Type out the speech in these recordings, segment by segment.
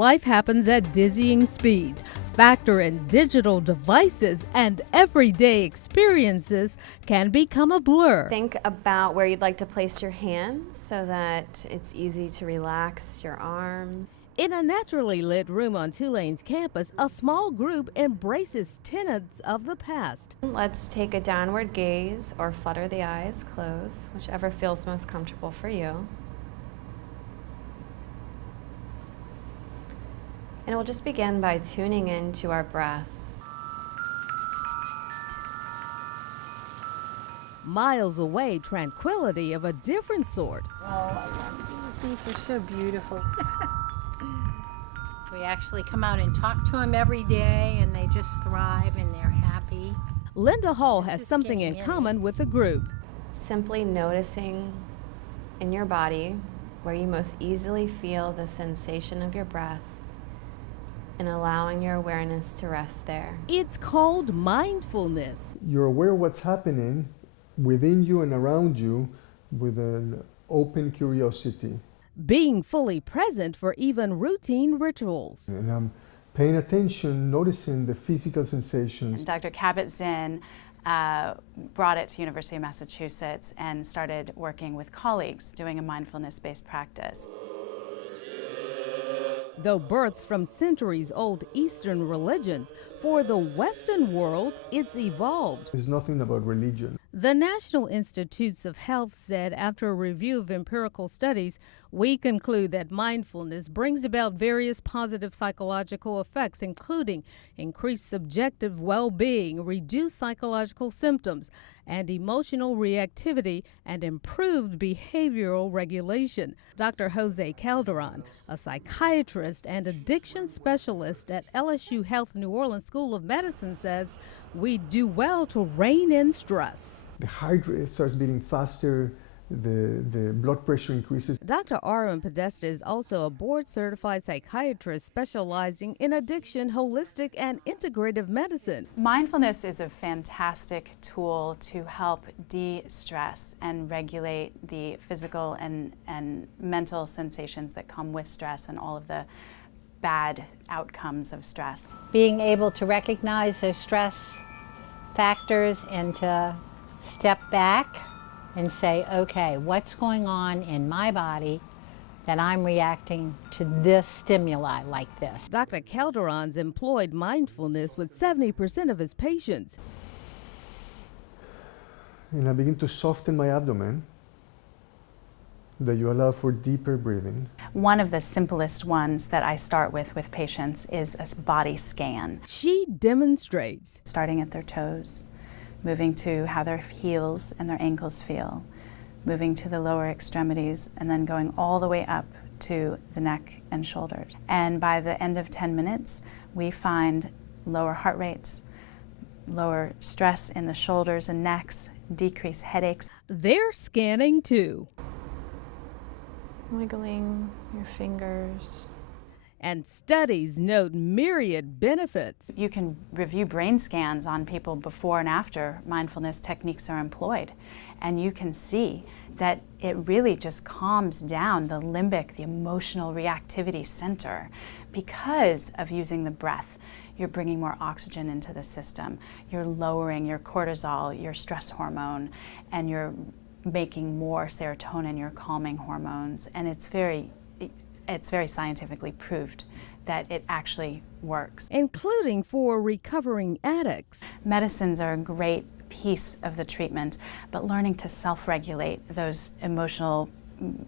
life happens at dizzying speeds. Factor in digital devices and everyday experiences can become a blur. Think about where you'd like to place your hands so that it's easy to relax your arm. In a naturally lit room on Tulane's campus, a small group embraces tenets of the past. Let's take a downward gaze or flutter the eyes, close, whichever feels most comfortable for you. And we'll just begin by tuning into our breath. Miles away, tranquility of a different sort. Oh, I love these. These are so beautiful. We actually come out and talk to them every day, and they just thrive and they're happy. Linda Hall has something in common with the group. Simply noticing in your body where you most easily feel the sensation of your breath and allowing your awareness to rest there. It's called mindfulness. You're aware of what's happening within you and around you with an open curiosity. Being fully present for even routine rituals. And I'm paying attention, noticing the physical sensations. Dr. Kabat-Zinn brought it to University of Massachusetts and started working with colleagues doing a mindfulness-based practice. Though birthed from centuries-old Eastern religions, for the Western world, it's evolved. It's nothing about religion. The National Institutes of Health said after a review of empirical studies, we conclude that mindfulness brings about various positive psychological effects, including increased subjective well-being, reduced psychological symptoms, and emotional reactivity, and improved behavioral regulation. Dr. Jose Calderon, a psychiatrist and addiction specialist at LSU Health New Orleans School of Medicine, says we do well to rein in stress. The heart rate starts beating faster, the blood pressure increases. Dr. Arun Podesta is also a board-certified psychiatrist specializing in addiction, holistic, and integrative medicine. Mindfulness is a fantastic tool to help de-stress and regulate the physical and mental sensations that come with stress and all of the bad outcomes of stress. Being able to recognize those stress factors and to step back and say, okay, what's going on in my body that I'm reacting to this stimuli like this? Dr. Calderon's employed mindfulness with 70% of his patients. And I begin to soften my abdomen, that you allow for deeper breathing. One of the simplest ones that I start with patients is a body scan. She demonstrates. Starting at their toes, moving to how their heels and their ankles feel, moving to the lower extremities, and then going all the way up to the neck and shoulders. And by the end of 10 minutes, we find lower heart rate, lower stress in the shoulders and necks, decreased headaches. They're scanning too. Wiggling your fingers. And studies note myriad benefits. You can review brain scans on people before and after mindfulness techniques are employed, and you can see that it really just calms down the limbic, the emotional reactivity center. Because of using the breath, you're bringing more oxygen into the system, you're lowering your cortisol, your stress hormone, and you're making more serotonin, your calming hormones, and it's very scientifically proved that it actually works. Including for recovering addicts. Medicines are a great piece of the treatment, but learning to self-regulate those emotional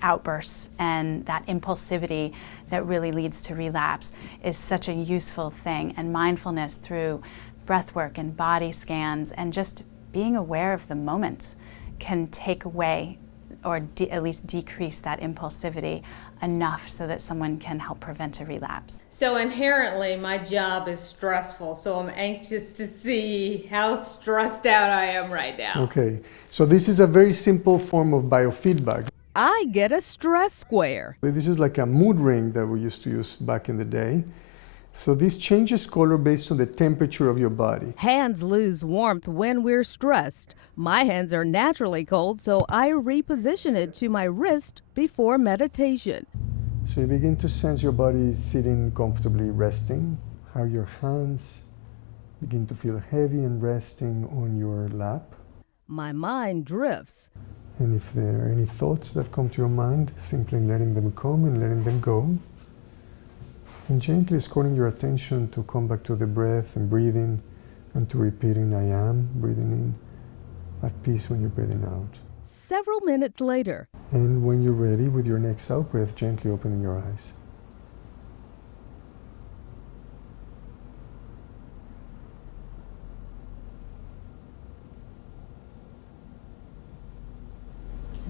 outbursts and that impulsivity that really leads to relapse is such a useful thing. And mindfulness through breath work and body scans and just being aware of the moment can take away or at least decrease that impulsivity enough so that someone can help prevent a relapse. So inherently my job is stressful, so I'm anxious to see how stressed out I am right now. Okay, so this is a very simple form of biofeedback. I get a stress square. This is like a mood ring that we used to use back in the day. So this changes color based on the temperature of your body. Hands lose warmth when we're stressed. My hands are naturally cold, so I reposition it to my wrist before meditation. So you begin to sense your body sitting comfortably, resting, how your hands begin to feel heavy and resting on your lap. My mind drifts. And if there are any thoughts that come to your mind, simply letting them come and letting them go. And gently escorting your attention to come back to the breath and breathing, and to repeating, I am, breathing in, at peace when you're breathing out. Several minutes later, And when you're ready with your next out breath, gently opening your eyes.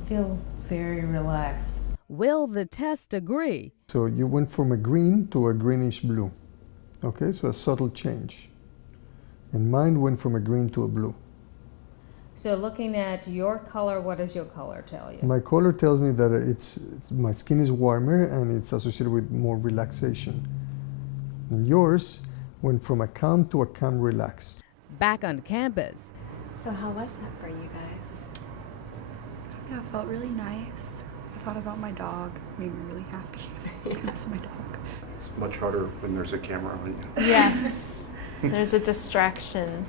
I feel very relaxed. will the test agree? So you went from a green to a greenish blue. Okay, so a subtle change. And mine went from a green to a blue. So looking at your color, what does your color tell you? My color tells me that my skin is warmer and it's associated with more relaxation. And yours went from a calm to a calm relaxed. Back on campus, So how was that for you guys? Yeah, it felt really nice. I thought about my dog. It made me really happy. I miss my dog. It's much harder when there's a camera on you. Yes, there's a distraction.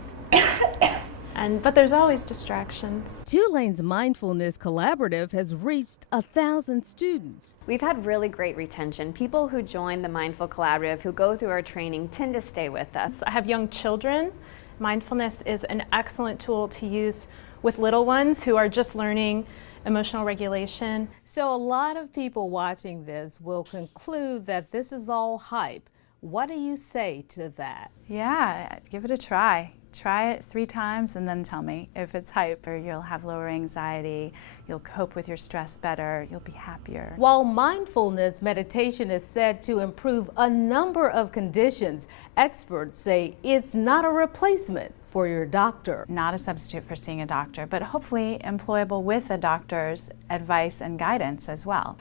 But there's always distractions. Tulane's Mindfulness Collaborative has reached 1,000 students. We've had really great retention. People who join the Mindful Collaborative, who go through our training, tend to stay with us. I have young children. Mindfulness is an excellent tool to use with little ones who are just learning emotional regulation. So a lot of people watching this will conclude that this is all hype. What do you say to that? Yeah, give it a try. Try it 3 times and then tell me if it's hype, or you'll have lower anxiety, you'll cope with your stress better, you'll be happier. While mindfulness meditation is said to improve a number of conditions, experts say it's not a replacement for your doctor. Not a substitute for seeing a doctor, but hopefully employable with a doctor's advice and guidance as well.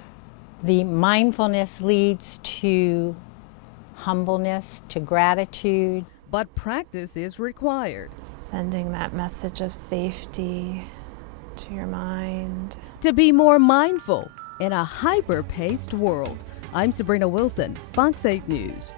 The mindfulness leads to humbleness, to gratitude. But practice is required. Sending that message of safety to your mind. To be more mindful in a hyper-paced world. I'm Sabrina Wilson, Fox 8 News.